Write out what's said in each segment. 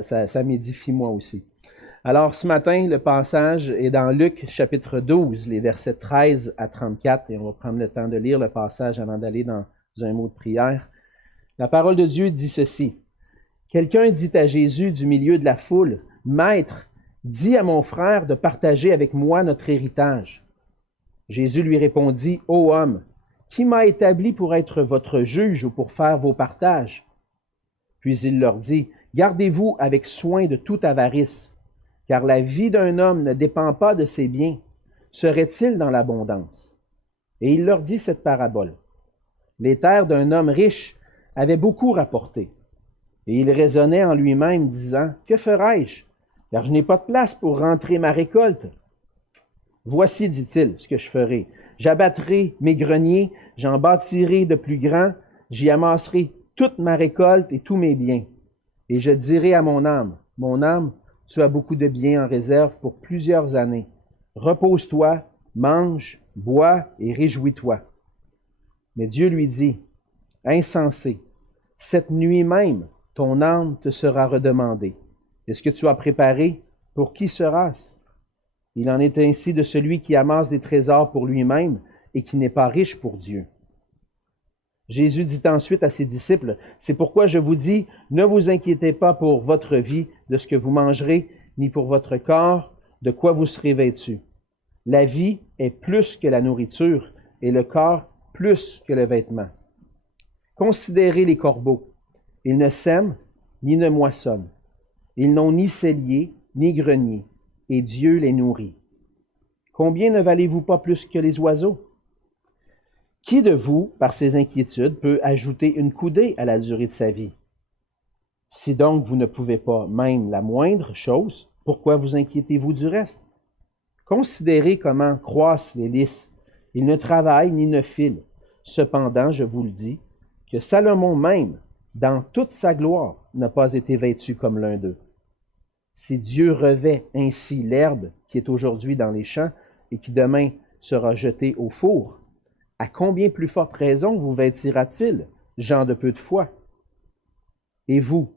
ça m'édifie moi aussi. Alors, ce matin, le passage est dans Luc, chapitre 12, les versets 13 à 34, et on va prendre le temps de lire le passage avant d'aller dans un mot de prière. La parole de Dieu dit ceci. Quelqu'un dit à Jésus du milieu de la foule, « Maître, dis à mon frère de partager avec moi notre héritage. » Jésus lui répondit, « Ô homme, qui m'a établi pour être votre juge ou pour faire vos partages? » Puis il leur dit, « Gardez-vous avec soin de toute avarice, car la vie d'un homme ne dépend pas de ses biens. Serait-il dans l'abondance? » Et il leur dit cette parabole. Les terres d'un homme riche avaient beaucoup rapporté. Et il raisonnait en lui-même, disant, « Que ferai-je? Car je n'ai pas de place pour rentrer ma récolte. » Voici, dit-il, ce que je ferai. J'abattrai mes greniers, j'en bâtirai de plus grands, j'y amasserai toute ma récolte et tous mes biens. Et je dirai à mon âme, tu as beaucoup de biens en réserve pour plusieurs années. Repose-toi, mange, bois et réjouis-toi. Mais Dieu lui dit, insensé, cette nuit même, ton âme te sera redemandée. Et ce que tu as préparé, pour qui sera-ce? Il en est ainsi de celui qui amasse des trésors pour lui-même et qui n'est pas riche pour Dieu. Jésus dit ensuite à ses disciples, « C'est pourquoi je vous dis, ne vous inquiétez pas pour votre vie, de ce que vous mangerez, ni pour votre corps, de quoi vous serez vêtus. La vie est plus que la nourriture, et le corps plus que le vêtement. Considérez les corbeaux. Ils ne sèment, ni ne moissonnent. Ils n'ont ni cellier, ni grenier, et Dieu les nourrit. Combien ne valez-vous pas plus que les oiseaux? Qui de vous, par ses inquiétudes, peut ajouter une coudée à la durée de sa vie? Si donc vous ne pouvez pas même la moindre chose, pourquoi vous inquiétez-vous du reste? Considérez comment croissent les lys. Ils ne travaillent ni ne filent. Cependant, je vous le dis, que Salomon même, dans toute sa gloire, n'a pas été vêtu comme l'un d'eux. Si Dieu revêt ainsi l'herbe qui est aujourd'hui dans les champs et qui demain sera jetée au four, à combien plus forte raison vous vêtira-t-il, gens de peu de foi? Et vous,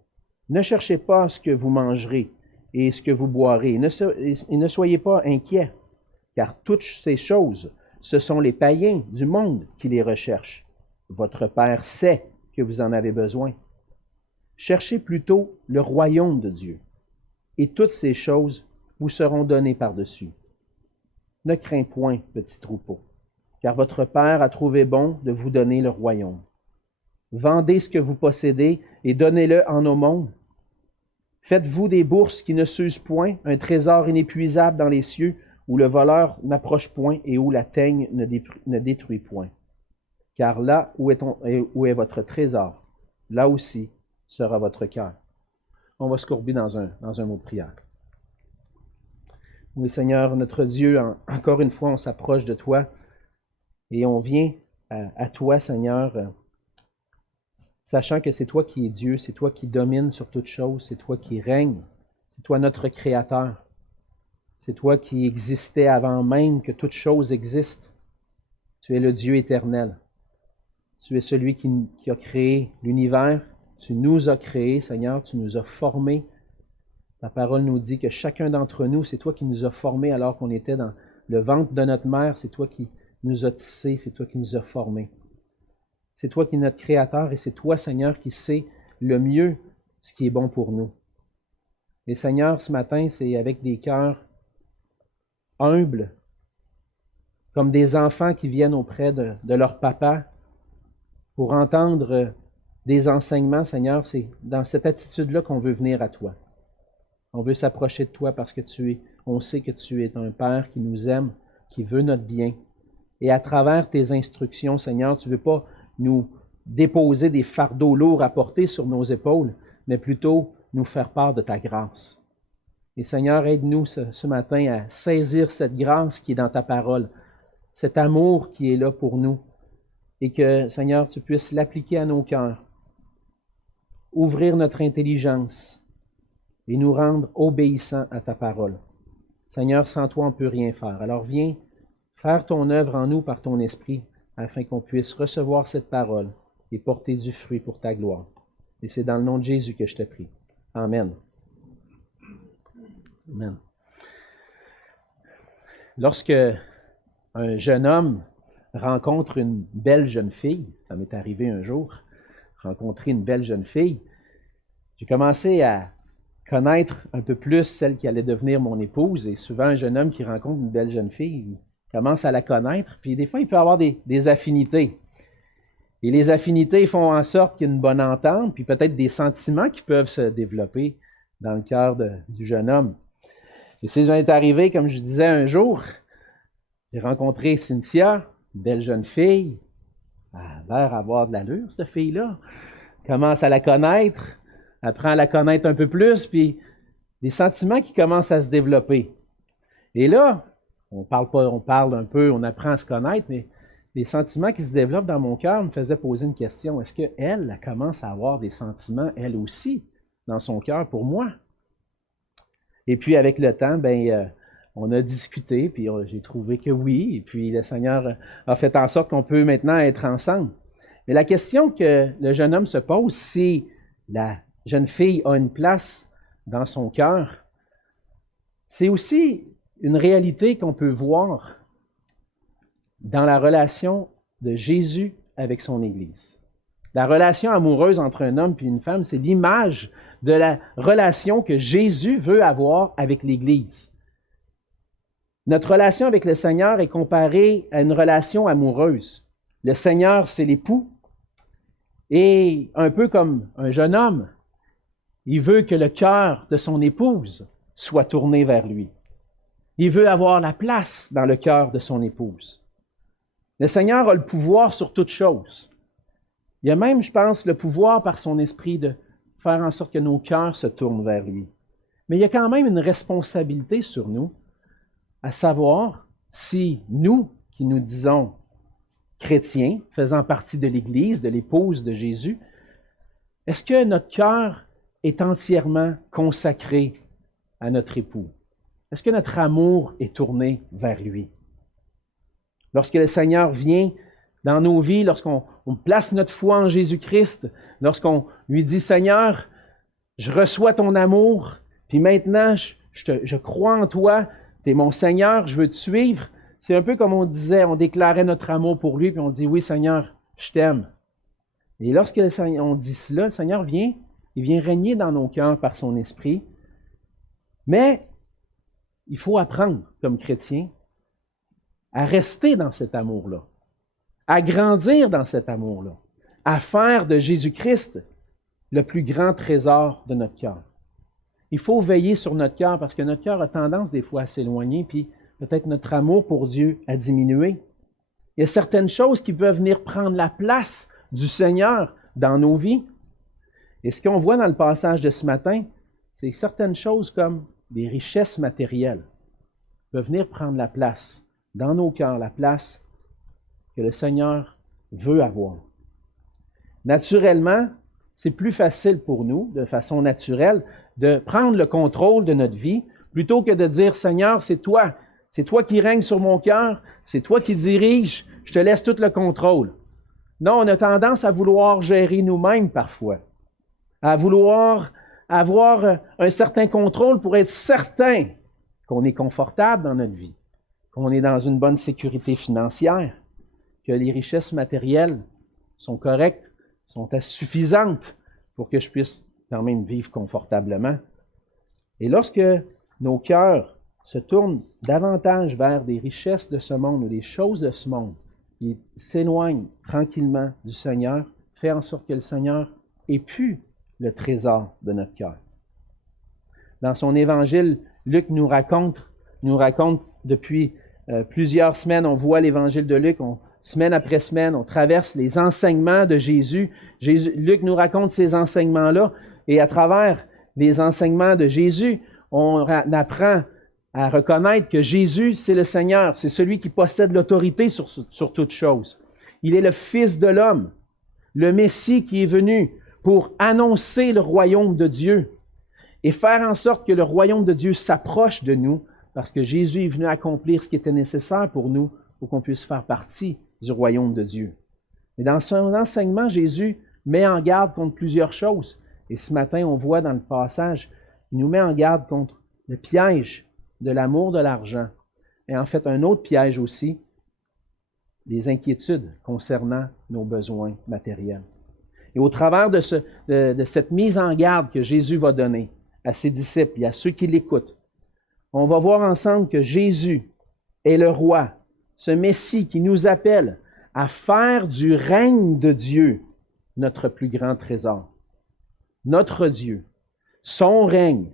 ne cherchez pas ce que vous mangerez et ce que vous boirez, et ne soyez pas inquiets, car toutes ces choses, ce sont les païens du monde qui les recherchent. Votre Père sait que vous en avez besoin. Cherchez plutôt le royaume de Dieu, et toutes ces choses vous seront données par-dessus. Ne crains point, petit troupeau, car votre Père a trouvé bon de vous donner le royaume. Vendez ce que vous possédez et donnez-le en aumône. Faites-vous des bourses qui ne s'usent point, un trésor inépuisable dans les cieux, où le voleur n'approche point et où la teigne ne détruit point. Car là où est votre trésor, là aussi sera votre cœur. On va se courber dans un mot de prière. Oui, Seigneur, notre Dieu, encore une fois, on s'approche de toi et on vient à toi, Seigneur, sachant que c'est toi qui es Dieu, c'est toi qui domines sur toutes choses, c'est toi qui règnes, c'est toi notre Créateur, c'est toi qui existais avant même que toute chose existe. Tu es le Dieu éternel. Tu es celui qui a créé l'univers. Tu nous as créés, Seigneur, tu nous as formés. Ta parole nous dit que chacun d'entre nous, c'est toi qui nous as formés alors qu'on était dans le ventre de notre mère. C'est toi qui nous as tissés, c'est toi qui nous as formés. C'est toi qui es notre Créateur et c'est toi, Seigneur, qui sais le mieux ce qui est bon pour nous. Et Seigneur, ce matin, c'est avec des cœurs humbles, comme des enfants qui viennent auprès de leur papa pour entendre des enseignements, Seigneur. C'est dans cette attitude-là qu'on veut venir à toi. On veut s'approcher de toi parce que on sait que tu es un Père qui nous aime, qui veut notre bien. Et à travers tes instructions, Seigneur, tu ne veux pas nous déposer des fardeaux lourds à porter sur nos épaules, mais plutôt nous faire part de ta grâce. Et Seigneur, aide-nous ce matin à saisir cette grâce qui est dans ta parole, cet amour qui est là pour nous, et que, Seigneur, tu puisses l'appliquer à nos cœurs, ouvrir notre intelligence et nous rendre obéissants à ta parole. Seigneur, sans toi, on ne peut rien faire. Alors viens faire ton œuvre en nous par ton esprit, afin qu'on puisse recevoir cette parole et porter du fruit pour ta gloire. Et c'est dans le nom de Jésus que je te prie. Amen. Amen. Lorsque un jeune homme rencontre une belle jeune fille, ça m'est arrivé un jour, rencontrer une belle jeune fille, j'ai commencé à connaître un peu plus celle qui allait devenir mon épouse. Et souvent, un jeune homme qui rencontre une belle jeune fille, il commence à la connaître, puis des fois, il peut avoir des affinités. Et les affinités font en sorte qu'il y a une bonne entente, puis peut-être des sentiments qui peuvent se développer dans le cœur du jeune homme. Et c'est arrivé, comme je disais un jour, j'ai rencontré Cynthia, une belle jeune fille. Elle a l'air d'avoir de l'allure, cette fille-là. Commence à la connaître, apprend à la connaître un peu plus, puis des sentiments qui commencent à se développer. Et là, on parle un peu, on apprend à se connaître, mais les sentiments qui se développent dans mon cœur me faisaient poser une question. Est-ce qu'elle, elle commence à avoir des sentiments, elle aussi, dans son cœur pour moi? Et puis, avec le temps, on a discuté, puis j'ai trouvé que oui, et puis le Seigneur a fait en sorte qu'on peut maintenant être ensemble. Mais la question que le jeune homme se pose, si la jeune fille a une place dans son cœur, c'est aussi une réalité qu'on peut voir dans la relation de Jésus avec son Église. La relation amoureuse entre un homme et une femme, c'est l'image de la relation que Jésus veut avoir avec l'Église. Notre relation avec le Seigneur est comparée à une relation amoureuse. Le Seigneur, c'est l'époux, et un peu comme un jeune homme, il veut que le cœur de son épouse soit tourné vers lui. Il veut avoir la place dans le cœur de son épouse. Le Seigneur a le pouvoir sur toute chose. Il a même, je pense, le pouvoir par son esprit de faire en sorte que nos cœurs se tournent vers lui. Mais il y a quand même une responsabilité sur nous, à savoir si nous, qui nous disons chrétiens, faisant partie de l'Église, de l'épouse de Jésus, est-ce que notre cœur est entièrement consacré à notre époux? Est-ce que notre amour est tourné vers lui? Lorsque le Seigneur vient dans nos vies, lorsqu'on place notre foi en Jésus-Christ, lorsqu'on lui dit « Seigneur, je reçois ton amour, puis maintenant je crois en toi, tu es mon Seigneur, je veux te suivre », c'est un peu comme on disait, on déclarait notre amour pour lui, puis on dit « Oui Seigneur, je t'aime ». Et lorsque on dit cela, le Seigneur vient, il vient régner dans nos cœurs par son esprit, mais il faut apprendre comme chrétien à rester dans cet amour-là, à grandir dans cet amour-là, à faire de Jésus-Christ le plus grand trésor de notre cœur. Il faut veiller sur notre cœur parce que notre cœur a tendance des fois à s'éloigner, puis peut-être notre amour pour Dieu a diminué. Il y a certaines choses qui peuvent venir prendre la place du Seigneur dans nos vies. Et ce qu'on voit dans le passage de ce matin, c'est certaines choses comme des richesses matérielles peuvent venir prendre la place dans nos cœurs, la place que le Seigneur veut avoir. Naturellement, c'est plus facile pour nous, de façon naturelle, de prendre le contrôle de notre vie, plutôt que de dire, Seigneur, c'est toi qui règnes sur mon cœur, c'est toi qui diriges, je te laisse tout le contrôle. Non, on a tendance à vouloir gérer nous-mêmes parfois, à vouloir avoir un certain contrôle pour être certain qu'on est confortable dans notre vie, qu'on est dans une bonne sécurité financière, que les richesses matérielles sont correctes, sont suffisantes pour que je puisse quand même vivre confortablement. Et lorsque nos cœurs se tournent davantage vers des richesses de ce monde ou des choses de ce monde, qui s'éloignent tranquillement du Seigneur, fait en sorte que le Seigneur épue le trésor de notre cœur. Dans son évangile, Luc nous raconte depuis plusieurs semaines, on voit l'évangile de Luc, semaine après semaine, on traverse les enseignements de Jésus. Luc nous raconte ces enseignements-là, et à travers les enseignements de Jésus, on apprend à reconnaître que Jésus, c'est le Seigneur, c'est celui qui possède l'autorité sur toute chose. Il est le Fils de l'homme, le Messie qui est venu pour annoncer le royaume de Dieu et faire en sorte que le royaume de Dieu s'approche de nous, parce que Jésus est venu accomplir ce qui était nécessaire pour nous, pour qu'on puisse faire partie du royaume de Dieu. Et dans son enseignement, Jésus met en garde contre plusieurs choses. Et ce matin, on voit dans le passage, il nous met en garde contre le piège de l'amour de l'argent est en fait un autre piège aussi, les inquiétudes concernant nos besoins matériels. Et au travers de cette mise en garde que Jésus va donner à ses disciples et à ceux qui l'écoutent, on va voir ensemble que Jésus est le roi, ce Messie qui nous appelle à faire du règne de Dieu notre plus grand trésor. Notre Dieu, son règne,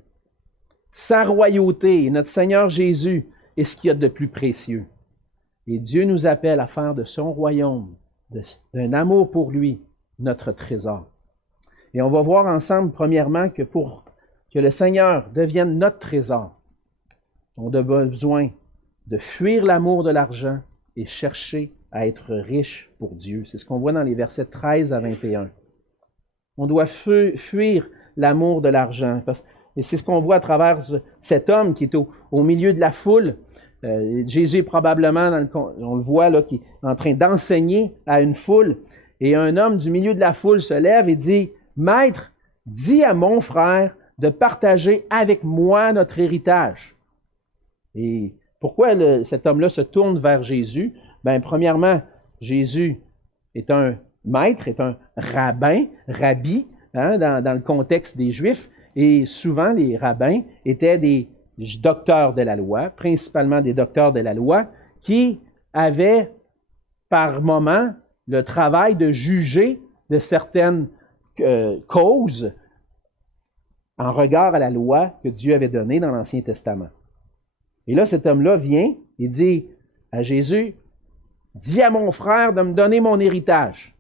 sa royauté et notre Seigneur Jésus est ce qu'il y a de plus précieux. Et Dieu nous appelle à faire de son royaume, d'un amour pour lui, notre trésor. Et on va voir ensemble, premièrement, que pour que le Seigneur devienne notre trésor, on a besoin de fuir l'amour de l'argent et chercher à être riche pour Dieu. C'est ce qu'on voit dans les versets 13 à 21. On doit fuir l'amour de l'argent. Et c'est ce qu'on voit à travers cet homme qui est au milieu de la foule. Jésus est probablement, on le voit là, qui est en train d'enseigner à une foule. Et un homme du milieu de la foule se lève et dit, « Maître, dis à mon frère de partager avec moi notre héritage. » Et pourquoi cet homme-là se tourne vers Jésus? Bien, premièrement, Jésus est un maître, est un rabbin, rabbi, dans le contexte des Juifs. Et souvent, les rabbins étaient des docteurs de la loi, principalement des docteurs de la loi, qui avaient par moment le travail de juger de certaines causes en regard à la loi que Dieu avait donnée dans l'Ancien Testament. Et là, cet homme-là vient et dit à Jésus, « Dis à mon frère de me donner mon héritage. »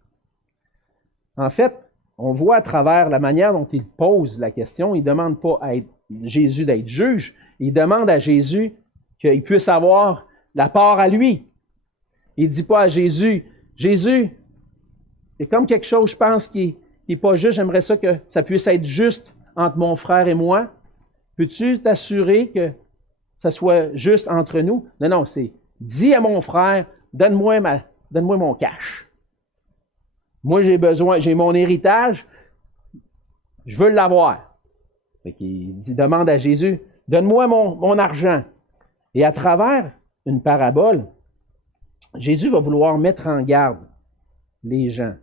En fait, on voit à travers la manière dont il pose la question, il ne demande pas à Jésus d'être juge, il demande à Jésus qu'il puisse avoir la part à lui. Il ne dit pas à Jésus, « Jésus, c'est comme quelque chose, je pense, qui n'est pas juste, j'aimerais ça que ça puisse être juste entre mon frère et moi. Peux-tu t'assurer que ça soit juste entre nous? » Non, c'est « Dis à mon frère, donne-moi mon cash. Moi, j'ai mon héritage, je veux l'avoir. » Il demande à Jésus, « Donne-moi mon argent. » Et à travers une parabole, Jésus va vouloir mettre en garde les gens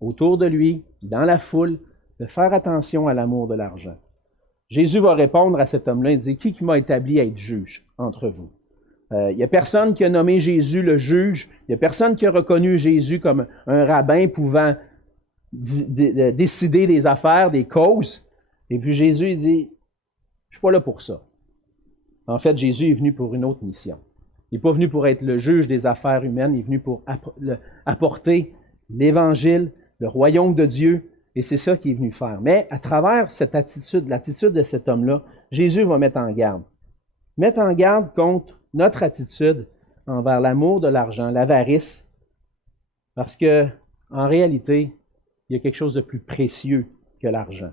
autour de lui, dans la foule, de faire attention à l'amour de l'argent. Jésus va répondre à cet homme-là et dit, « Qui m'a établi à être juge entre vous? » Il n'y a personne qui a nommé Jésus le juge. Il n'y a personne qui a reconnu Jésus comme un rabbin pouvant décider des affaires, des causes. Et puis Jésus il dit, « Je ne suis pas là pour ça. » En fait, Jésus est venu pour une autre mission. Il n'est pas venu pour être le juge des affaires humaines, il est venu pour apporter l'Évangile, le royaume de Dieu, et c'est ça qu'il est venu faire. Mais à travers cette attitude, l'attitude de cet homme-là, Jésus va mettre en garde. Mettre en garde contre notre attitude envers l'amour de l'argent, l'avarice, parce que en réalité, il y a quelque chose de plus précieux que l'argent.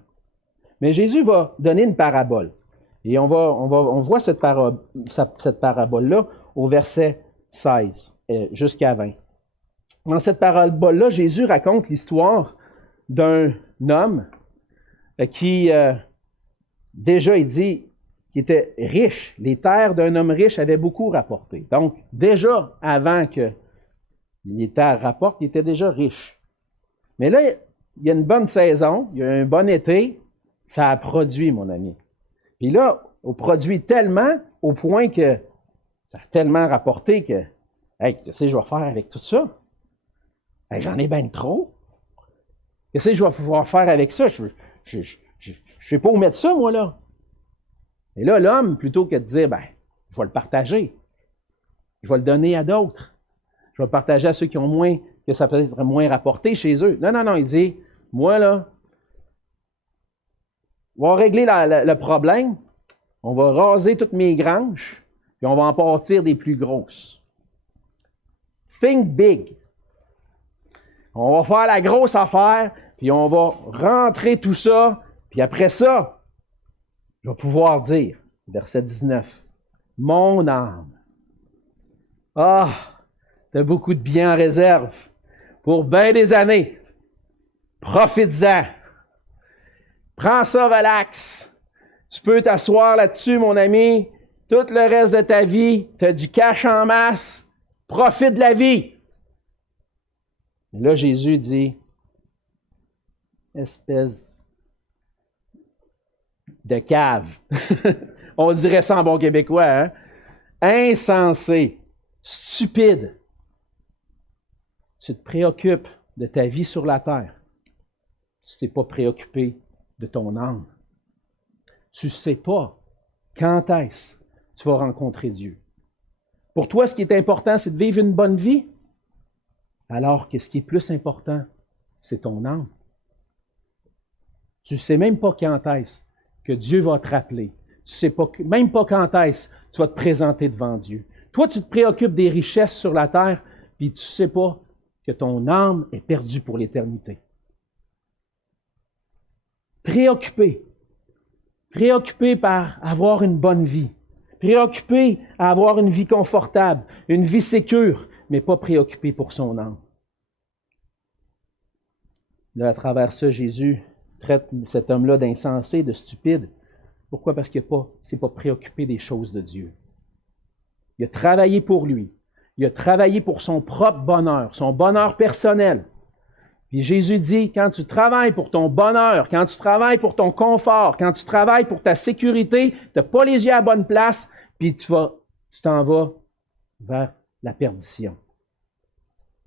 Mais Jésus va donner une parabole. Et on voit cette parabole-là au verset 16 jusqu'à 20. Dans cette parabole-là, Jésus raconte l'histoire d'un homme qui, déjà, il dit qu'il était riche. Les terres d'un homme riche avaient beaucoup rapporté. Donc, déjà, avant que les terres rapportent, il était déjà riche. Mais là, il y a une bonne saison, il y a un bon été, ça a produit, mon ami. Puis là, on produit tellement au point que ça a tellement rapporté que, hey, qu'est-ce que je vais faire avec tout ça? Hey, j'en ai bien trop. Qu'est-ce que je vais pouvoir faire avec ça? Je ne sais pas où mettre ça, moi, là. Et là, l'homme, plutôt que de dire, ben, je vais le partager, je vais le donner à d'autres, je vais le partager à ceux qui ont moins, que ça peut être moins rapporté chez eux. Non, il dit, moi, là, on va régler le problème, on va raser toutes mes granges, puis on va en partir des plus grosses. Think big. On va faire la grosse affaire, puis on va rentrer tout ça, puis après ça, je vais pouvoir dire, verset 19, « Mon âme, tu as beaucoup de biens en réserve pour bien des années. Profites-en. Prends ça, relax. Tu peux t'asseoir là-dessus, mon ami, tout le reste de ta vie, tu as du cash en masse, profite de la vie. Et là, Jésus dit, espèce de cave. On dirait ça en bon québécois, hein? Insensé, stupide. Tu te préoccupes de ta vie sur la terre. Tu ne t'es pas préoccupé de ton âme. Tu ne sais pas quand est-ce que tu vas rencontrer Dieu. Pour toi, ce qui est important, c'est de vivre une bonne vie, alors que ce qui est plus important, c'est ton âme. Tu ne sais même pas quand est-ce que Dieu va te rappeler. Tu ne sais pas, même pas quand est-ce que tu vas te présenter devant Dieu. Toi, tu te préoccupes des richesses sur la terre, puis tu ne sais pas que ton âme est perdue pour l'éternité. Préoccupé par avoir une bonne vie, préoccupé à avoir une vie confortable, une vie sécure, mais pas préoccupé pour son âme. Là, à travers ça, Jésus traite cet homme-là d'insensé, de stupide. Pourquoi? Parce qu'il ne s'est pas préoccupé des choses de Dieu. Il a travaillé pour lui. Il a travaillé pour son propre bonheur, son bonheur personnel. Puis Jésus dit, quand tu travailles pour ton bonheur, quand tu travailles pour ton confort, quand tu travailles pour ta sécurité, tu n'as pas les yeux à la bonne place, puis tu t'en vas vers la perdition.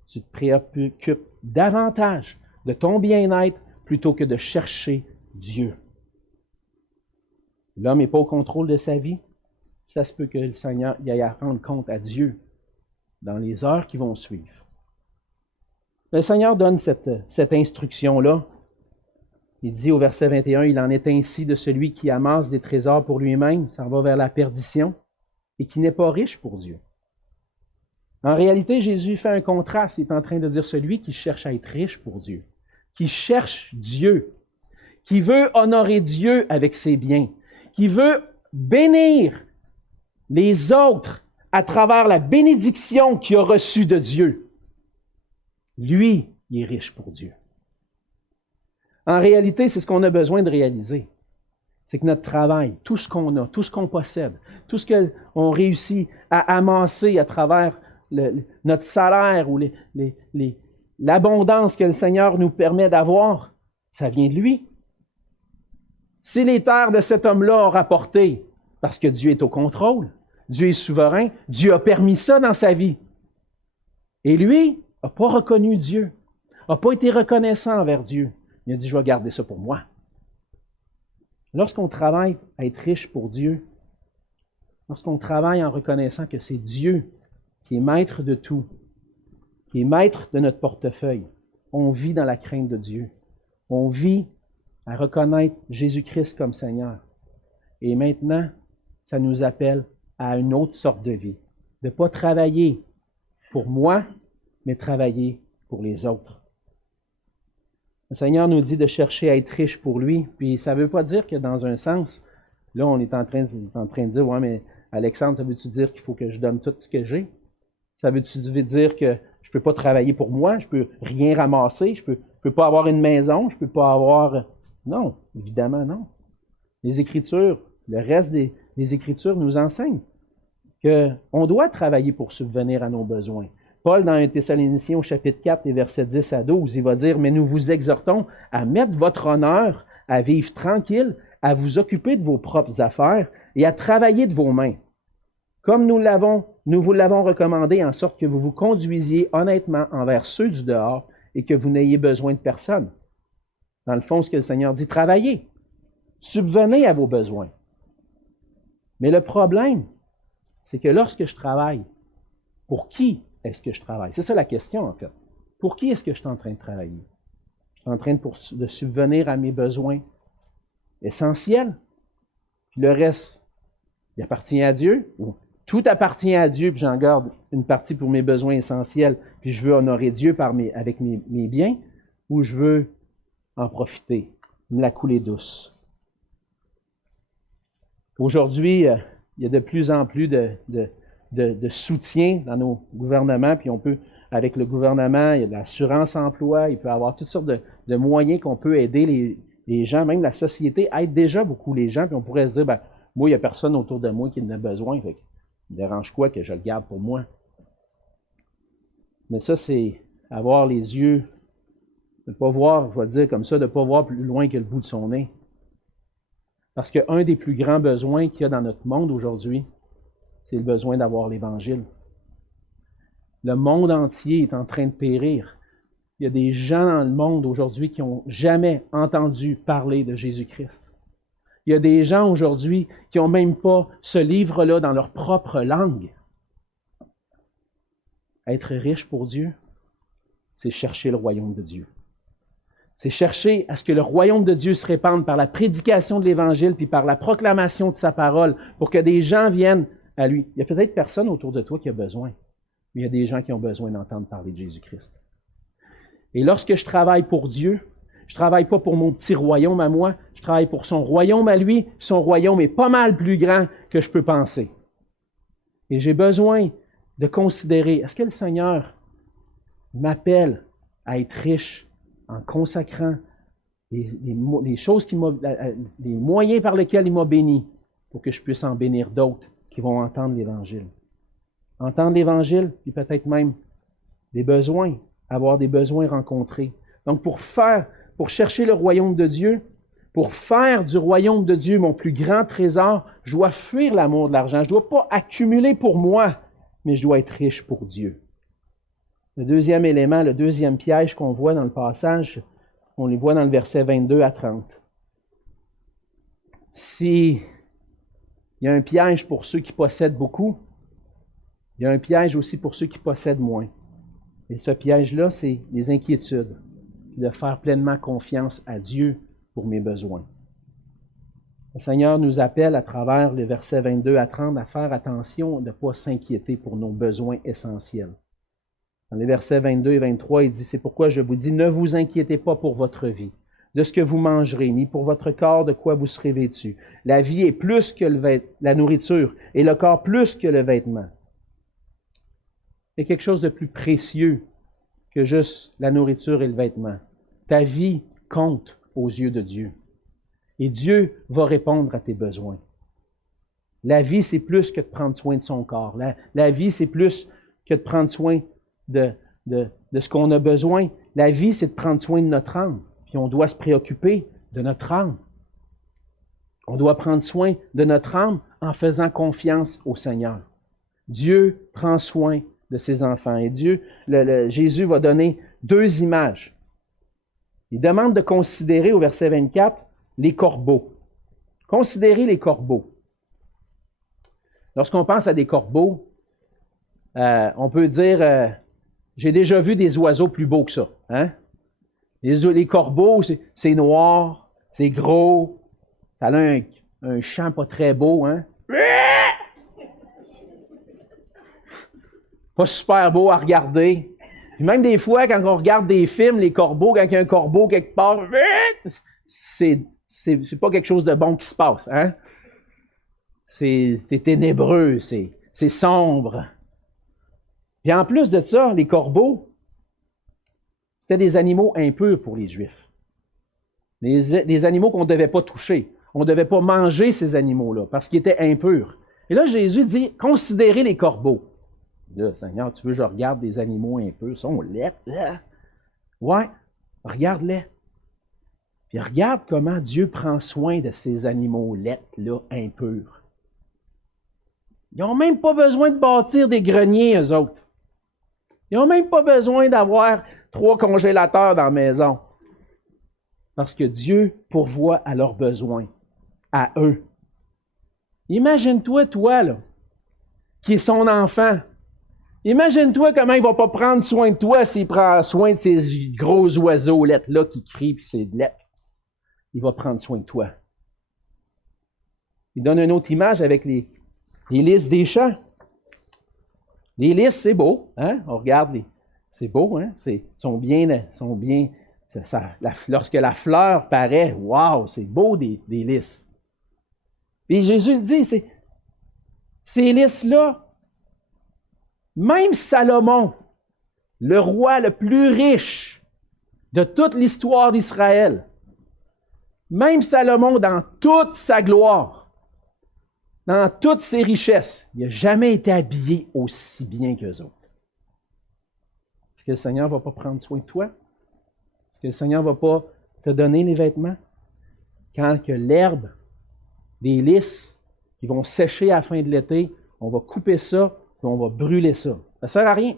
Tu te préoccupes davantage de ton bien-être plutôt que de chercher Dieu. L'homme n'est pas au contrôle de sa vie. Ça se peut que le Seigneur y aille à rendre compte à Dieu dans les heures qui vont suivre. Le Seigneur donne cette instruction-là. Il dit au verset 21, « Il en est ainsi de celui qui amasse des trésors pour lui-même, s'en va vers la perdition, et qui n'est pas riche pour Dieu. » En réalité, Jésus fait un contraste. Il est en train de dire celui qui cherche à être riche pour Dieu, qui cherche Dieu, qui veut honorer Dieu avec ses biens, qui veut bénir les autres à travers la bénédiction qu'il a reçue de Dieu. Lui, il est riche pour Dieu. En réalité, c'est ce qu'on a besoin de réaliser. C'est que notre travail, tout ce qu'on a, tout ce qu'on possède, tout ce qu'on réussit à amasser à travers notre salaire ou l'abondance que le Seigneur nous permet d'avoir, ça vient de lui. Si les terres de cet homme-là ont rapporté, parce que Dieu est au contrôle, Dieu est souverain, Dieu a permis ça dans sa vie. Et lui n'a pas reconnu Dieu, n'a pas été reconnaissant envers Dieu. Il a dit, je vais garder ça pour moi. Lorsqu'on travaille à être riche pour Dieu, lorsqu'on travaille en reconnaissant que c'est Dieu qui est maître de tout, qui est maître de notre portefeuille, on vit dans la crainte de Dieu. On vit à reconnaître Jésus-Christ comme Seigneur. Et maintenant, ça nous appelle à une autre sorte de vie. De ne pas travailler pour moi, mais travailler pour les autres. Le Seigneur nous dit de chercher à être riche pour lui, puis ça ne veut pas dire que dans un sens, là on est en train de dire, ouais, mais Alexandre, ça veut-tu dire qu'il faut que je donne tout ce que j'ai? Ça veut-tu dire que je ne peux pas travailler pour moi, je ne peux rien ramasser, je ne peux pas avoir une maison, je ne peux pas avoir... Non, évidemment non. Les Écritures, le reste des Écritures nous enseignent qu'on doit travailler pour subvenir à nos besoins. Paul, dans 1 Thessaloniciens au chapitre 4, les versets 10 à 12, il va dire « Mais nous vous exhortons à mettre votre honneur, à vivre tranquille, à vous occuper de vos propres affaires et à travailler de vos mains, comme nous vous l'avons recommandé, en sorte que vous vous conduisiez honnêtement envers ceux du dehors et que vous n'ayez besoin de personne. » Dans le fond, ce que le Seigneur dit, travaillez, subvenez à vos besoins. Mais le problème, c'est que lorsque je travaille, pour qui est-ce que je travaille? C'est ça la question, en fait. Pour qui est-ce que je suis en train de travailler? Je suis en train de subvenir à mes besoins essentiels. Puis le reste, il appartient à Dieu. Ou tout appartient à Dieu, puis j'en garde une partie pour mes besoins essentiels, puis je veux honorer Dieu avec mes biens, ou je veux en profiter, me la couler douce. Aujourd'hui, il y a de plus en plus de soutien dans nos gouvernements, puis on peut, avec le gouvernement, il y a de l'assurance-emploi, il peut y avoir toutes sortes de moyens qu'on peut aider les gens, même la société, aide déjà beaucoup les gens, puis on pourrait se dire, ben, moi, il n'y a personne autour de moi qui en a besoin, fait que, ça me dérange quoi que je le garde pour moi? Mais ça, c'est avoir les yeux, de ne pas voir, je vais dire comme ça, de ne pas voir plus loin que le bout de son nez. Parce qu'un des plus grands besoins qu'il y a dans notre monde aujourd'hui, c'est le besoin d'avoir l'Évangile. Le monde entier est en train de périr. Il y a des gens dans le monde aujourd'hui qui n'ont jamais entendu parler de Jésus-Christ. Il y a des gens aujourd'hui qui n'ont même pas ce livre-là dans leur propre langue. Être riche pour Dieu, c'est chercher le royaume de Dieu. C'est chercher à ce que le royaume de Dieu se répande par la prédication de l'Évangile puis par la proclamation de sa parole pour que des gens viennent à lui. Il y a peut-être personne autour de toi qui a besoin, mais il y a des gens qui ont besoin d'entendre parler de Jésus-Christ. Et lorsque je travaille pour Dieu, je ne travaille pas pour mon petit royaume à moi, je travaille pour son royaume à lui. Son royaume est pas mal plus grand que je peux penser. Et j'ai besoin de considérer, est-ce que le Seigneur m'appelle à être riche en consacrant les choses les moyens par lesquels il m'a béni pour que je puisse en bénir d'autres qui vont entendre l'Évangile. Entendre l'Évangile, puis peut-être même des besoins, avoir des besoins rencontrés. Donc pour chercher le royaume de Dieu, pour faire du royaume de Dieu mon plus grand trésor, je dois fuir l'amour de l'argent. Je ne dois pas accumuler pour moi, mais je dois être riche pour Dieu. Le deuxième élément, le deuxième piège qu'on voit dans le passage, on les voit dans le verset 22 à 30. Si il y a un piège pour ceux qui possèdent beaucoup, il y a un piège aussi pour ceux qui possèdent moins. Et ce piège-là, c'est les inquiétudes, de faire pleinement confiance à Dieu pour mes besoins. Le Seigneur nous appelle à travers les versets 22 à 30 à faire attention de ne pas s'inquiéter pour nos besoins essentiels. Dans les versets 22 et 23, il dit, c'est pourquoi je vous dis, ne vous inquiétez pas pour votre vie, de ce que vous mangerez, ni pour votre corps de quoi vous serez vêtu. La vie est plus que la nourriture, et le corps plus que le vêtement. Il y a quelque chose de plus précieux que juste la nourriture et le vêtement. Ta vie compte aux yeux de Dieu. Et Dieu va répondre à tes besoins. La vie, c'est plus que de prendre soin de son corps. La vie, c'est plus que de prendre soin de ce qu'on a besoin. La vie, c'est de prendre soin de notre âme. Puis on doit se préoccuper de notre âme. On doit prendre soin de notre âme en faisant confiance au Seigneur. Dieu prend soin de ses enfants. Et Jésus va donner deux images. Il demande de considérer au verset 24 les corbeaux. Considérez les corbeaux. Lorsqu'on pense à des corbeaux, on peut dire, j'ai déjà vu des oiseaux plus beaux que ça. Hein? Les corbeaux, c'est noir, c'est gros, ça a un chant pas très beau. Hein? Pas super beau à regarder. Puis même des fois, quand on regarde des films, les corbeaux, quand il y a un corbeau quelque part, c'est pas quelque chose de bon qui se passe. Hein? C'est ténébreux, c'est sombre. Puis en plus de ça, les corbeaux, c'était des animaux impurs pour les Juifs. Des animaux qu'on ne devait pas toucher. On ne devait pas manger ces animaux-là parce qu'ils étaient impurs. Et là, Jésus dit, considérez les corbeaux. Là, Seigneur, tu veux que je regarde des animaux impurs? Ils sont laids. Ouais, regarde-les. Puis regarde comment Dieu prend soin de ces animaux laids-là, impurs. Ils n'ont même pas besoin de bâtir des greniers, eux autres. Ils n'ont même pas besoin d'avoir 3 congélateurs dans la maison. Parce que Dieu pourvoit à leurs besoins, à eux. Imagine-toi, toi, là, qui est son enfant. Imagine-toi comment il ne va pas prendre soin de toi s'il prend soin de ces gros oiseaux là qui crient, puis c'est lettres. Il va prendre soin de toi. Il donne une autre image avec les lys des champs. Les lys, c'est beau, hein? On regarde, c'est beau, hein? Sont bien lorsque la fleur paraît, wow, c'est beau des lys. Puis Jésus le dit, ces lys-là, même Salomon, le roi le plus riche de toute l'histoire d'Israël, Même Salomon, dans toute sa gloire, dans toutes ses richesses, il n'a jamais été habillé aussi bien qu'eux autres. Est-ce que le Seigneur ne va pas prendre soin de toi? Est-ce que le Seigneur ne va pas te donner les vêtements? Quand que l'herbe, des lys qui vont sécher à la fin de l'été, on va couper ça et on va brûler ça. Ça ne sert à rien.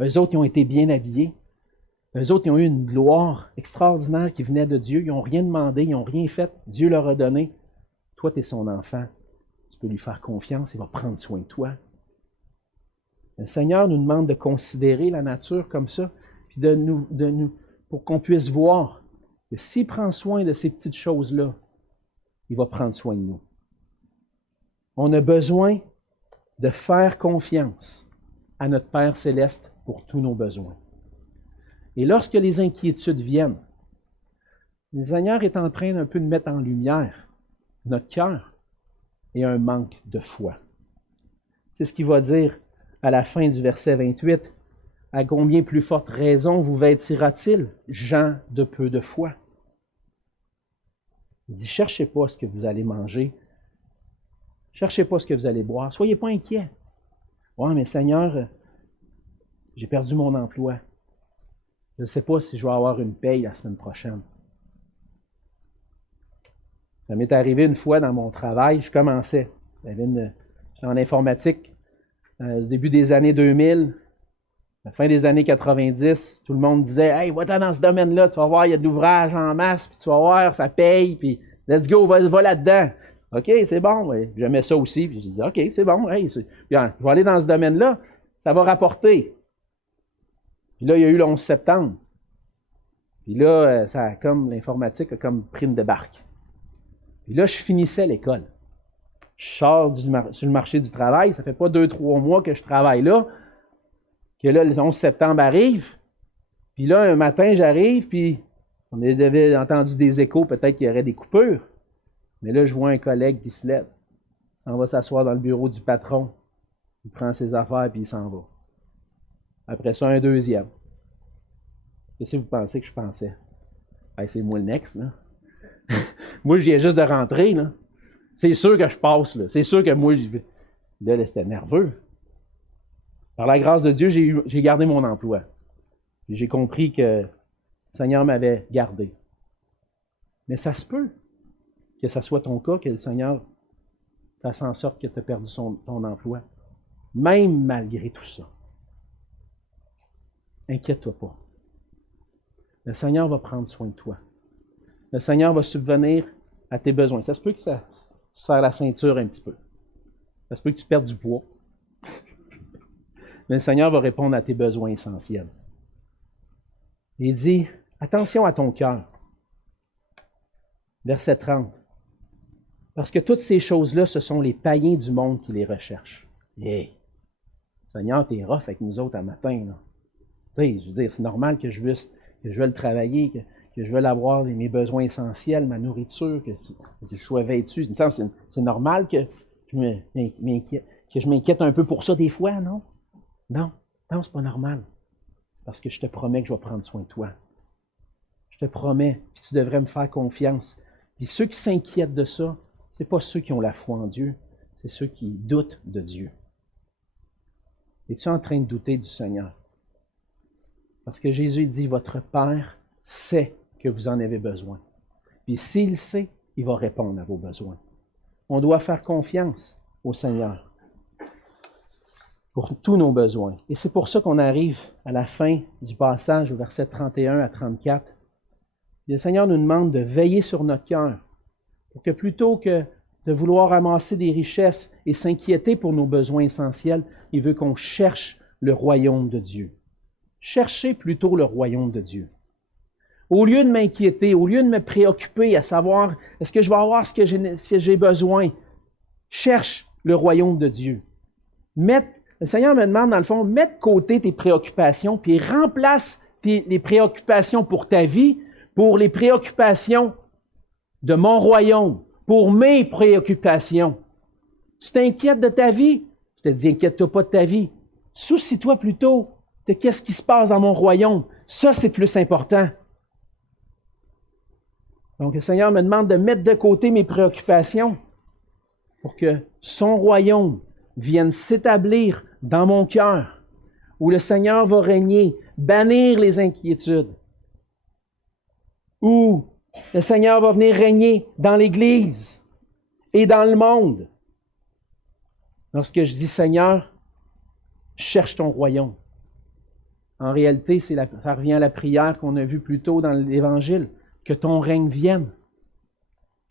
Eux autres, ils ont été bien habillés. Eux autres, ils ont eu une gloire extraordinaire qui venait de Dieu. Ils n'ont rien demandé, ils n'ont rien fait. Dieu leur a donné. Toi, tu es son enfant. Tu peux lui faire confiance, il va prendre soin de toi. Le Seigneur nous demande de considérer la nature comme ça, puis pour qu'on puisse voir que s'il prend soin de ces petites choses-là, il va prendre soin de nous. On a besoin de faire confiance à notre Père céleste pour tous nos besoins. Et lorsque les inquiétudes viennent, le Seigneur est en train d'un peu de mettre en lumière notre cœur et un manque de foi. C'est ce qu'il va dire à la fin du verset 28. « À combien plus forte raison vous vêtira-t-il, gens de peu de foi? » Il dit, cherchez pas ce que vous allez manger. Cherchez pas ce que vous allez boire. Soyez pas inquiets. Ouais, mais Seigneur, j'ai perdu mon emploi. Je ne sais pas si je vais avoir une paye la semaine prochaine. Ça m'est arrivé une fois dans mon travail, je commençais. J'étais en informatique au début des années 2000, la fin des années 90, tout le monde disait « Hey, va-t'en dans ce domaine-là, tu vas voir, il y a de l'ouvrage en masse, puis tu vas voir, ça paye, puis let's go, va là-dedans. » OK, c'est bon, oui. J'aimais ça aussi, puis je disais « OK, c'est bon, hey, bien, je vais aller dans ce domaine-là, ça va rapporter. » Puis là, il y a eu le 11 septembre. Puis là, ça a comme l'informatique a comme pris une débarque. Puis là, je finissais l'école. Je sors sur le marché du travail, ça fait pas 2-3 mois que je travaille là, que là, le 11 septembre arrive, puis là, un matin, j'arrive, puis on avait entendu des échos, peut-être qu'il y aurait des coupures, mais là, je vois un collègue qui se lève, il s'en va s'asseoir dans le bureau du patron, il prend ses affaires, puis il s'en va. Après ça, un deuxième. Qu'est-ce que vous pensez que je pensais? Hey, c'est moi le next, là. Moi, je viens juste de rentrer, là. C'est sûr que je passe, là. C'est sûr que moi, là, c'était nerveux. Par la grâce de Dieu, j'ai gardé mon emploi. J'ai compris que le Seigneur m'avait gardé. Mais ça se peut que ça soit ton cas, que le Seigneur fasse en sorte que tu as perdu ton emploi. Même malgré tout ça. Inquiète-toi pas. Le Seigneur va prendre soin de toi. Le Seigneur va subvenir à tes besoins. Ça se peut que ça serre la ceinture un petit peu. Ça se peut que tu perdes du poids. Mais le Seigneur va répondre à tes besoins essentiels. Il dit, attention à ton cœur. Verset 30. Parce que toutes ces choses-là, ce sont les païens du monde qui les recherchent. Hey! Seigneur, t'es rough avec nous autres à matin, là. Tu sais, je veux dire, c'est normal que je veuille le travailler, que je veuille avoir mes besoins essentiels, ma nourriture, que je sois vêtu. C'est normal que je m'inquiète un peu pour ça des fois, non? Non, c'est pas normal. Parce que je te promets que je vais prendre soin de toi. Je te promets, puis tu devrais me faire confiance. Puis ceux qui s'inquiètent de ça, ce n'est pas ceux qui ont la foi en Dieu, c'est ceux qui doutent de Dieu. Es-tu en train de douter du Seigneur? Parce que Jésus dit, votre Père sait que vous en avez besoin. Puis s'il sait, il va répondre à vos besoins. On doit faire confiance au Seigneur pour tous nos besoins. Et c'est pour ça qu'on arrive à la fin du passage, au verset 31 à 34. Le Seigneur nous demande de veiller sur notre cœur, pour que plutôt que de vouloir amasser des richesses et s'inquiéter pour nos besoins essentiels, il veut qu'on cherche le royaume de Dieu. Cherchez plutôt le royaume de Dieu. Au lieu de m'inquiéter, au lieu de me préoccuper à savoir est-ce que je vais avoir ce que j'ai besoin, cherche le royaume de Dieu. Le Seigneur me demande, dans le fond, mets de côté tes préoccupations, puis remplace les préoccupations pour ta vie, pour les préoccupations de mon royaume, pour mes préoccupations. Tu t'inquiètes de ta vie? Je te dis, inquiète-toi pas de ta vie. Soucie-toi plutôt de qu'est-ce qui se passe dans mon royaume. Ça, c'est plus important. Donc le Seigneur me demande de mettre de côté mes préoccupations pour que son royaume vienne s'établir dans mon cœur, où le Seigneur va régner, bannir les inquiétudes, où le Seigneur va venir régner dans l'Église et dans le monde. Lorsque je dis Seigneur, cherche ton royaume. En réalité, ça revient à la prière qu'on a vue plus tôt dans l'Évangile. Que ton règne vienne.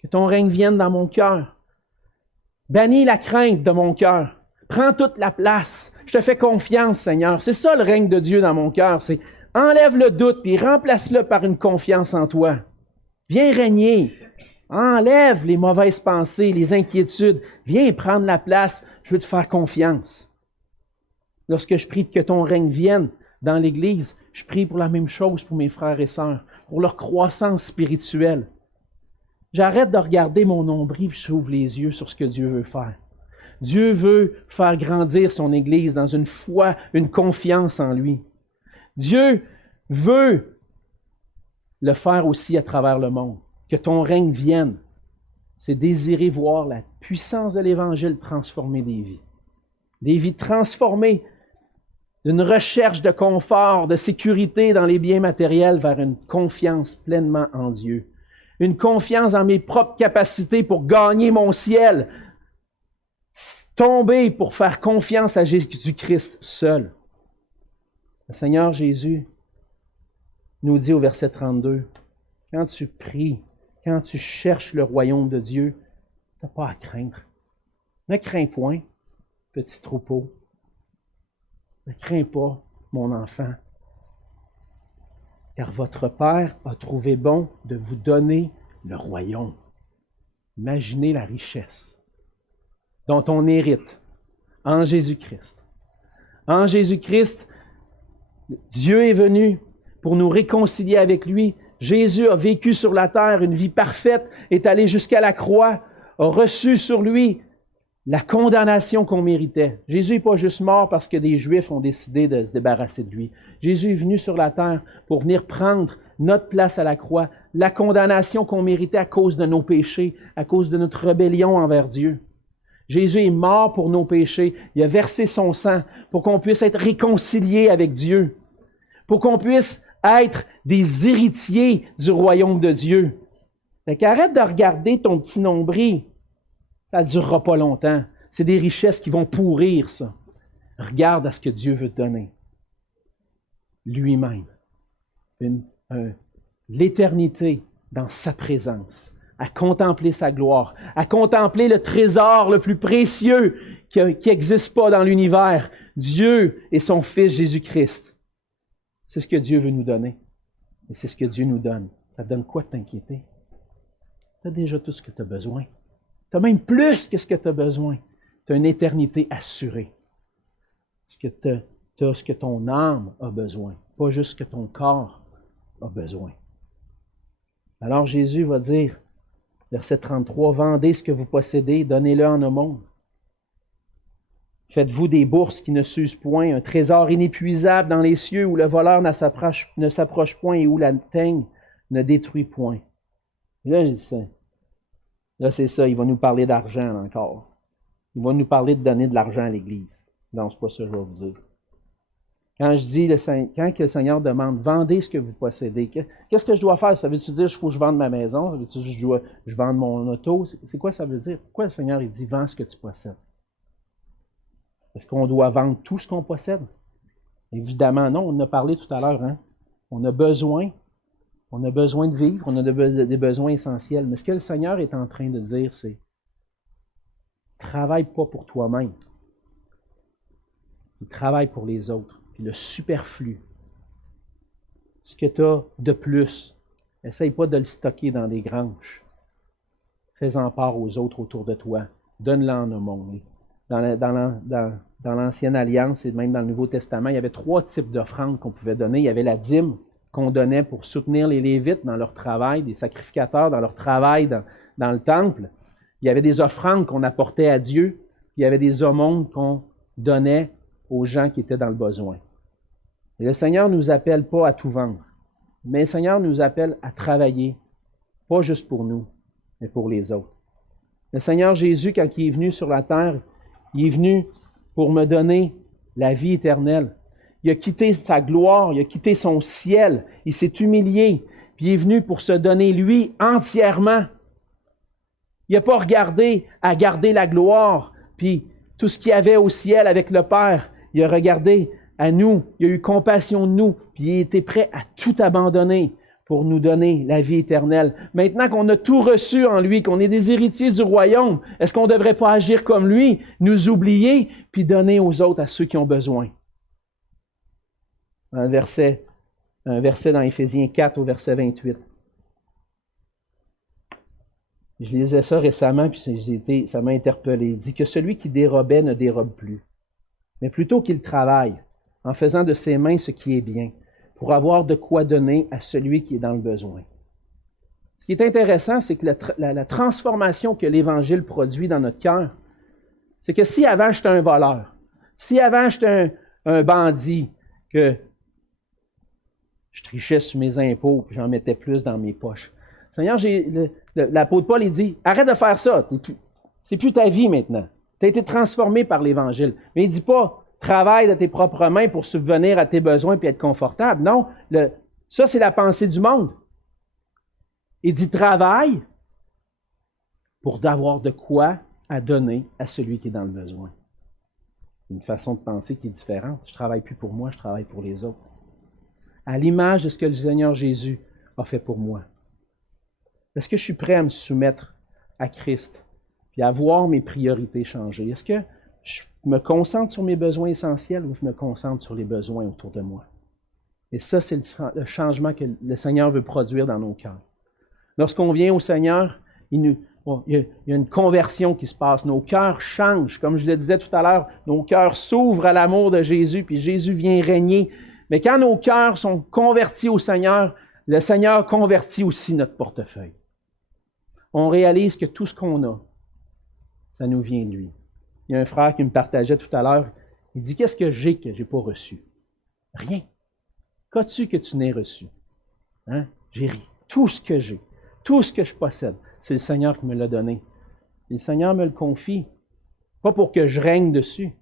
Que ton règne vienne dans mon cœur. Bannis la crainte de mon cœur. Prends toute la place. Je te fais confiance, Seigneur. C'est ça le règne de Dieu dans mon cœur. C'est enlève le doute puis remplace-le par une confiance en toi. Viens régner. Enlève les mauvaises pensées, les inquiétudes. Viens prendre la place. Je veux te faire confiance. Lorsque je prie que ton règne vienne dans l'Église, je prie pour la même chose pour mes frères et sœurs, pour leur croissance spirituelle. J'arrête de regarder mon nombril et je ouvre les yeux sur ce que Dieu veut faire. Dieu veut faire grandir son Église dans une foi, une confiance en lui. Dieu veut le faire aussi à travers le monde. Que ton règne vienne. C'est désirer voir la puissance de l'Évangile transformer des vies. Des vies transformées d'une recherche de confort, de sécurité dans les biens matériels vers une confiance pleinement en Dieu. Une confiance en mes propres capacités pour gagner mon ciel. Tomber pour faire confiance à Jésus-Christ seul. Le Seigneur Jésus nous dit au verset 32, quand tu pries, quand tu cherches le royaume de Dieu, tu n'as pas à craindre. Ne crains point, petit troupeau. Ne crains pas, mon enfant, car votre Père a trouvé bon de vous donner le royaume. Imaginez la richesse dont on hérite en Jésus-Christ. En Jésus-Christ, Dieu est venu pour nous réconcilier avec lui. Jésus a vécu sur la terre une vie parfaite, est allé jusqu'à la croix, a reçu sur lui la condamnation qu'on méritait. Jésus n'est pas juste mort parce que des Juifs ont décidé de se débarrasser de lui. Jésus est venu sur la terre pour venir prendre notre place à la croix, la condamnation qu'on méritait à cause de nos péchés, à cause de notre rébellion envers Dieu. Jésus est mort pour nos péchés. Il a versé son sang pour qu'on puisse être réconciliés avec Dieu, pour qu'on puisse être des héritiers du royaume de Dieu. Fait qu'arrête de regarder ton petit nombril. Ça ne durera pas longtemps. C'est des richesses qui vont pourrir, ça. Regarde à ce que Dieu veut te donner. Lui-même. L'éternité dans sa présence. À contempler sa gloire. À contempler le trésor le plus précieux qui n'existe pas dans l'univers. Dieu et son Fils Jésus-Christ. C'est ce que Dieu veut nous donner. Et c'est ce que Dieu nous donne. Ça te donne quoi de t'inquiéter? Tu as déjà tout ce que tu as besoin. Tu as même plus que ce que tu as besoin. Tu as une éternité assurée. Tu as ce que ton âme a besoin, pas juste ce que ton corps a besoin. Alors Jésus va dire, verset 33, « Vendez ce que vous possédez, donnez-le en aumône. Faites-vous des bourses qui ne s'usent point, un trésor inépuisable dans les cieux où le voleur ne s'approche point et où la teigne ne détruit point. » Là, je dis ça. Là, c'est ça, il va nous parler d'argent encore. Il va nous parler de donner de l'argent à l'Église. Non, c'est pas ça que je vais vous dire. Quand je dis, quand le Seigneur demande, vendez ce que vous possédez, qu'est-ce que je dois faire? Ça veut-tu dire qu'il faut que je vende ma maison? Ça veut-tu dire que je vende mon auto? C'est quoi ça veut dire? Pourquoi le Seigneur il dit, vends ce que tu possèdes? Est-ce qu'on doit vendre tout ce qu'on possède? Évidemment, non. On en a parlé tout à l'heure. Hein? On a besoin de vivre, on a des besoins essentiels. Mais ce que le Seigneur est en train de dire, c'est travaille pas pour toi-même. Il travaille pour les autres. Puis le superflu, ce que tu as de plus, essaye pas de le stocker dans des granges. Fais-en part aux autres autour de toi. Donne-le en aumône. Dans l'Ancienne Alliance et même dans le Nouveau Testament, il y avait 3 types d'offrandes qu'on pouvait donner. Il y avait la dîme qu'on donnait pour soutenir les Lévites dans leur travail, des sacrificateurs dans leur travail dans le temple. Il y avait des offrandes qu'on apportait à Dieu. Puis il y avait des aumônes qu'on donnait aux gens qui étaient dans le besoin. Et le Seigneur ne nous appelle pas à tout vendre, mais le Seigneur nous appelle à travailler pas juste pour nous, mais pour les autres. Le Seigneur Jésus, quand il est venu sur la terre, il est venu pour me donner la vie éternelle. Il a quitté sa gloire, il a quitté son ciel, il s'est humilié, puis il est venu pour se donner lui entièrement. Il n'a pas regardé à garder la gloire, puis tout ce qu'il y avait au ciel avec le Père. Il a regardé à nous, il a eu compassion de nous, puis il était prêt à tout abandonner pour nous donner la vie éternelle. Maintenant qu'on a tout reçu en lui, qu'on est des héritiers du royaume, est-ce qu'on ne devrait pas agir comme lui, nous oublier, puis donner aux autres, à ceux qui ont besoin? Un verset dans Éphésiens 4 au verset 28. Je lisais ça récemment, puis ça m'a interpellé. Il dit que celui qui dérobait ne dérobe plus, mais plutôt qu'il travaille, en faisant de ses mains ce qui est bien, pour avoir de quoi donner à celui qui est dans le besoin. Ce qui est intéressant, c'est que la transformation que l'Évangile produit dans notre cœur, c'est que si avant j'étais un voleur, si avant j'étais un bandit, que je trichais sur mes impôts, puis j'en mettais plus dans mes poches. Seigneur, l'apôtre Paul, il dit, arrête de faire ça, c'est plus ta vie maintenant. Tu as été transformé par l'Évangile. Mais il ne dit pas, travaille de tes propres mains pour subvenir à tes besoins et être confortable. Non, ça c'est la pensée du monde. Il dit, travaille pour avoir de quoi à donner à celui qui est dans le besoin. Une façon de penser qui est différente. Je ne travaille plus pour moi, je travaille pour les autres. À l'image de ce que le Seigneur Jésus a fait pour moi. Est-ce que je suis prêt à me soumettre à Christ et à voir mes priorités changer? Est-ce que je me concentre sur mes besoins essentiels ou je me concentre sur les besoins autour de moi? Et ça, c'est le changement que le Seigneur veut produire dans nos cœurs. Lorsqu'on vient au Seigneur, il y a une conversion qui se passe. Nos cœurs changent. Comme je le disais tout à l'heure, nos cœurs s'ouvrent à l'amour de Jésus, puis Jésus vient régner. Mais quand nos cœurs sont convertis au Seigneur, le Seigneur convertit aussi notre portefeuille. On réalise que tout ce qu'on a, ça nous vient de lui. Il y a un frère qui me partageait tout à l'heure, il dit, qu'est-ce que j'ai pas reçu? Rien. Qu'as-tu que tu n'aies reçu? Hein? J'ai rien. Tout ce que j'ai, tout ce que je possède, c'est le Seigneur qui me l'a donné. Et le Seigneur me le confie, pas pour que je règne dessus,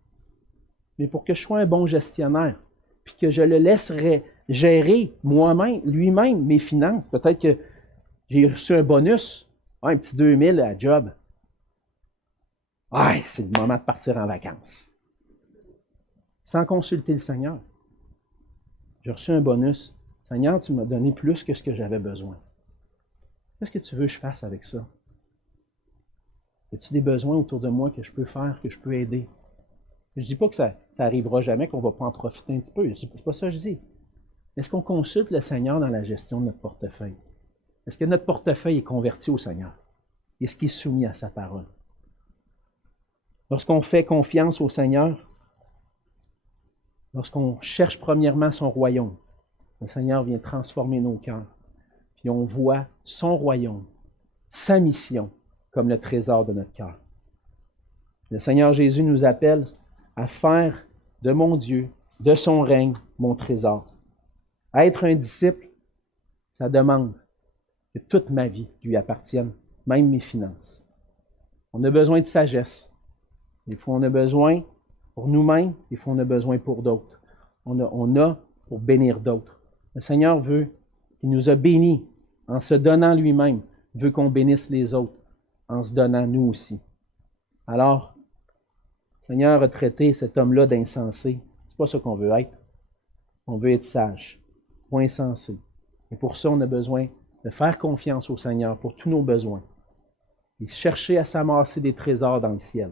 mais pour que je sois un bon gestionnaire, puis que je le laisserai gérer moi-même, lui-même, mes finances. Peut-être que j'ai reçu un bonus, un petit 2000 à job. Ah, c'est le moment de partir en vacances. Sans consulter le Seigneur. J'ai reçu un bonus. Seigneur, tu m'as donné plus que ce que j'avais besoin. Qu'est-ce que tu veux que je fasse avec ça? Y a-t-il des besoins autour de moi que je peux faire, que je peux aider? Je ne dis pas que ça arrivera jamais, qu'on ne va pas en profiter un petit peu. C'est pas ça que je dis. Est-ce qu'on consulte le Seigneur dans la gestion de notre portefeuille? Est-ce que notre portefeuille est converti au Seigneur? Est-ce qu'il est soumis à sa parole? Lorsqu'on fait confiance au Seigneur, lorsqu'on cherche premièrement son royaume, le Seigneur vient transformer nos cœurs. Puis on voit son royaume, sa mission, comme le trésor de notre cœur. Le Seigneur Jésus nous appelle à faire de mon Dieu, de son règne, mon trésor. Être un disciple, ça demande que toute ma vie lui appartienne, même mes finances. On a besoin de sagesse. Des fois, on a besoin pour nous-mêmes, des fois, on a besoin pour d'autres. On a pour bénir d'autres. Le Seigneur veut, il nous a bénis en se donnant lui-même, veut qu'on bénisse les autres en se donnant nous aussi. Alors, le Seigneur a traité cet homme-là d'insensé. C'est pas ça qu'on veut être. On veut être sage, pas insensé. Et pour ça, on a besoin de faire confiance au Seigneur pour tous nos besoins. Et chercher à s'amasser des trésors dans le ciel.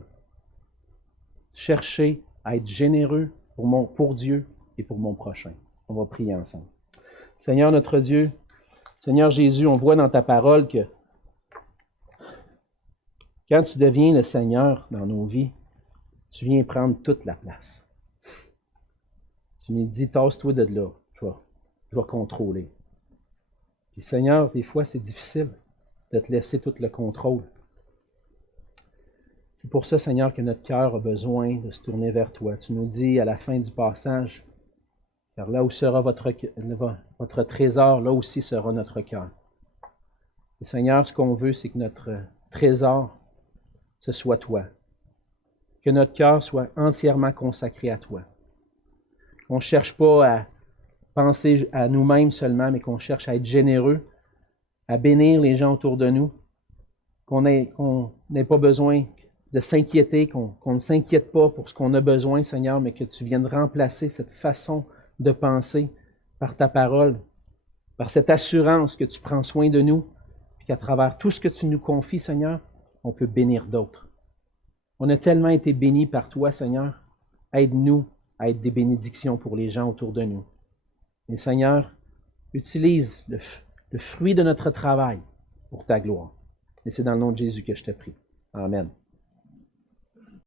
Chercher à être généreux pour Dieu et pour mon prochain. On va prier ensemble. Seigneur notre Dieu, Seigneur Jésus, on voit dans ta parole que quand tu deviens le Seigneur dans nos vies, tu viens prendre toute la place. Tu nous dis, tasse-toi de là, je vais contrôler. Puis Seigneur, des fois c'est difficile de te laisser tout le contrôle. C'est pour ça, Seigneur, que notre cœur a besoin de se tourner vers toi. Tu nous dis à la fin du passage, car là où sera votre trésor, là aussi sera notre cœur. Et Seigneur, ce qu'on veut, c'est que notre trésor, ce soit toi. Que notre cœur soit entièrement consacré à toi. Qu'on ne cherche pas à penser à nous-mêmes seulement, mais qu'on cherche à être généreux, à bénir les gens autour de nous, qu'on n'ait pas besoin de s'inquiéter, qu'on ne s'inquiète pas pour ce qu'on a besoin, Seigneur, mais que tu viennes remplacer cette façon de penser par ta parole, par cette assurance que tu prends soin de nous, puis qu'à travers tout ce que tu nous confies, Seigneur, on peut bénir d'autres. On a tellement été bénis par toi, Seigneur. Aide-nous à être des bénédictions pour les gens autour de nous. Et Seigneur, utilise le fruit de notre travail pour ta gloire. Et c'est dans le nom de Jésus que je te prie. Amen.